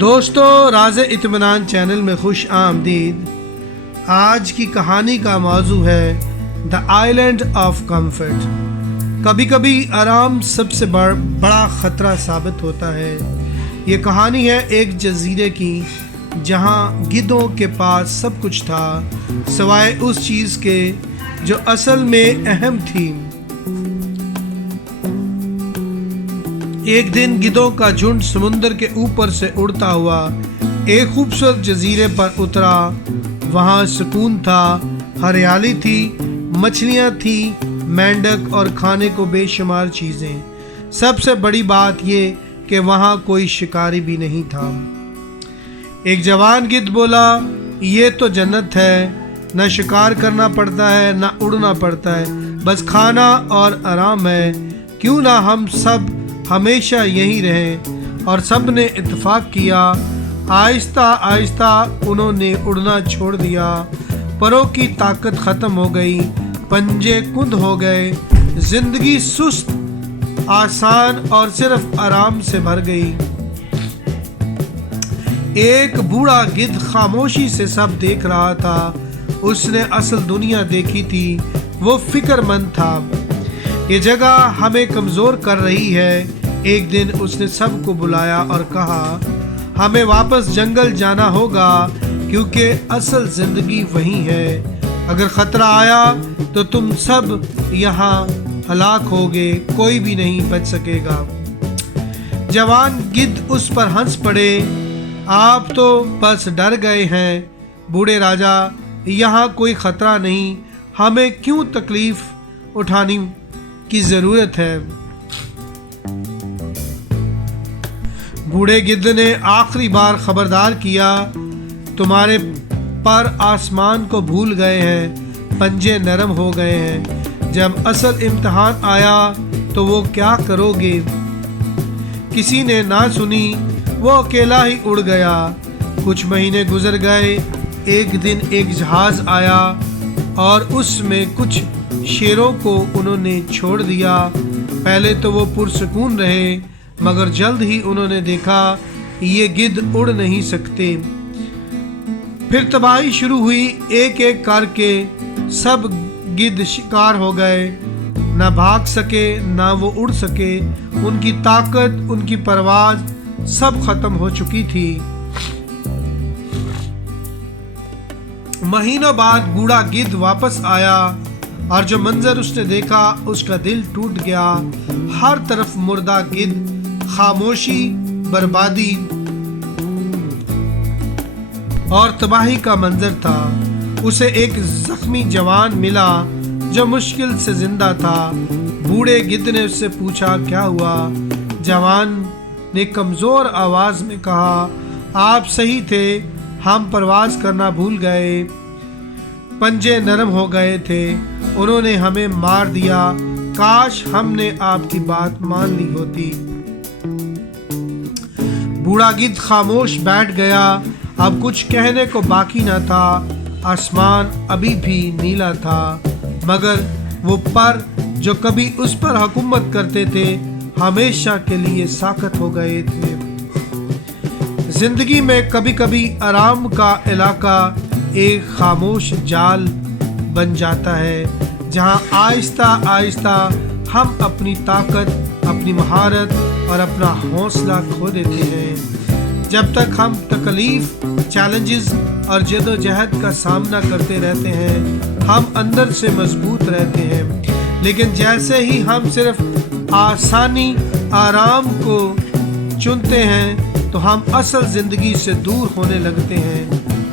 دوستو، راز اطمینان چینل میں خوش آمدید۔ آج کی کہانی کا موضوع ہے دا آئیلینڈ آف کمفرٹ۔ کبھی کبھی آرام سب سے بڑا خطرہ ثابت ہوتا ہے۔ یہ کہانی ہے ایک جزیرے کی جہاں گدھوں کے پاس سب کچھ تھا سوائے اس چیز کے جو اصل میں اہم تھی۔ ایک دن گدھوں کا جھنڈ سمندر کے اوپر سے اڑتا ہوا ایک خوبصورت جزیرے پر اترا۔ وہاں سکون تھا، ہریالی تھی، مچھلیاں تھیں، مینڈک اور کھانے کو بے شمار چیزیں۔ سب سے بڑی بات یہ کہ وہاں کوئی شکاری بھی نہیں تھا۔ ایک جوان گدھ بولا، یہ تو جنت ہے، نہ شکار کرنا پڑتا ہے نہ اڑنا پڑتا ہے، بس کھانا اور آرام ہے۔ کیوں نہ ہم سب ہمیشہ یہیں رہیں؟ اور سب نے اتفاق کیا۔ آہستہ آہستہ انہوں نے اڑنا چھوڑ دیا۔ پروں کی طاقت ختم ہو گئی، پنجے کند ہو گئے، زندگی سست، آسان اور صرف آرام سے بھر گئی۔ ایک بوڑھا گدھ خاموشی سے سب دیکھ رہا تھا۔ اس نے اصل دنیا دیکھی تھی، وہ فکر مند تھا۔ یہ جگہ ہمیں کمزور کر رہی ہے۔ ایک دن اس نے سب کو بلایا اور کہا، ہمیں واپس جنگل جانا ہوگا کیونکہ اصل زندگی وہیں ہے۔ اگر خطرہ آیا تو تم سب یہاں ہلاک ہوگے، کوئی بھی نہیں بچ سکے گا۔ جوان گدھ اس پر ہنس پڑے، آپ تو بس ڈر گئے ہیں بوڑھے راجا، یہاں کوئی خطرہ نہیں، ہمیں کیوں تکلیف اٹھانی کی ضرورت ہے؟ بوڑھے گدھ نے آخری بار خبردار کیا، تمہارے پر آسمان کو بھول گئے ہیں، پنجے نرم ہو گئے ہیں، جب اصل امتحان آیا تو وہ کیا کرو گے؟ کسی نے نہ سنی، وہ اکیلا ہی اڑ گیا۔ کچھ مہینے گزر گئے۔ ایک دن ایک جہاز آیا اور اس میں کچھ شیروں کو انہوں نے چھوڑ دیا۔ پہلے تو وہ پرسکون رہے، مگر جلد ہی انہوں نے دیکھا یہ گدھ اڑ نہیں سکتے۔ پھر تباہی شروع ہوئی، ایک ایک کر کے سب گدھ شکار ہو گئے، نہ بھاگ سکے نہ وہ اڑ سکے، ان کی طاقت، ان کی پرواز سب ختم ہو چکی تھی۔ مہینوں بعد بوڑھا گدھ واپس آیا اور جو منظر اس نے دیکھا اس کا دل ٹوٹ گیا۔ ہر طرف مردہ گدھ، خاموشی، بربادی اور تباہی کا منظر تھا۔ اسے ایک زخمی جوان ملا جو مشکل سے زندہ تھا۔ بوڑھے گدھ نے اس سے پوچھا، کیا ہوا؟ جوان نے کمزور آواز میں کہا، آپ صحیح تھے، ہم پرواز کرنا بھول گئے، پنجے نرم ہو گئے تھے، انہوں نے ہمیں مار دیا، کاش ہم نے آپ کی بات مان لی ہوتی۔ بوڑھا گدھ خاموش بیٹھ گیا، اب کچھ کہنے کو باقی نہ تھا۔ آسمان ابھی بھی نیلا تھا، مگر وہ پر جو کبھی اس پر حکومت کرتے تھے ہمیشہ کے لیے ساکت ہو گئے تھے۔ زندگی میں کبھی کبھی آرام کا علاقہ ایک خاموش جال بن جاتا ہے، جہاں آہستہ آہستہ ہم اپنی طاقت، اپنی مہارت اور اپنا حوصلہ کھو دیتے ہیں۔ جب تک ہم تکلیف، چیلنجز اور جدوجہد کا سامنا کرتے رہتے ہیں، ہم اندر سے مضبوط رہتے ہیں، لیکن جیسے ہی ہم صرف آسانی، آرام کو چنتے ہیں تو ہم اصل زندگی سے دور ہونے لگتے ہیں۔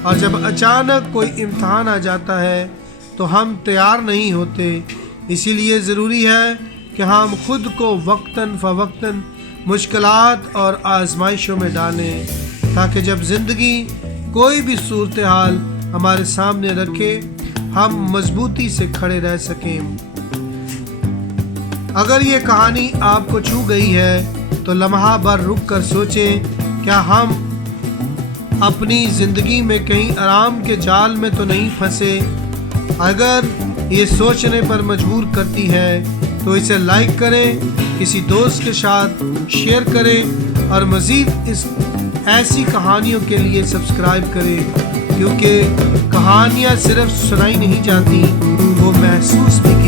اور جب اچانک کوئی امتحان آ جاتا ہے تو ہم تیار نہیں ہوتے۔ اسی لیے ضروری ہے کہ ہم خود کو وقتاً فوقتاً مشکلات اور آزمائشوں میں ڈالیں، تاکہ جب زندگی کوئی بھی صورتحال ہمارے سامنے رکھے ہم مضبوطی سے کھڑے رہ سکیں۔ اگر یہ کہانی آپ کو چھو گئی ہے تو لمحہ بھر رک کر سوچیں، کیا ہم اپنی زندگی میں کہیں آرام کے جال میں تو نہیں پھنسے؟ اگر یہ سوچنے پر مجبور کرتی ہے تو اسے لائک کریں، کسی دوست کے ساتھ شیئر کریں اور مزید اس ایسی کہانیوں کے لیے سبسکرائب کریں، کیونکہ کہانیاں صرف سنائی نہیں جاتی، وہ محسوس بھی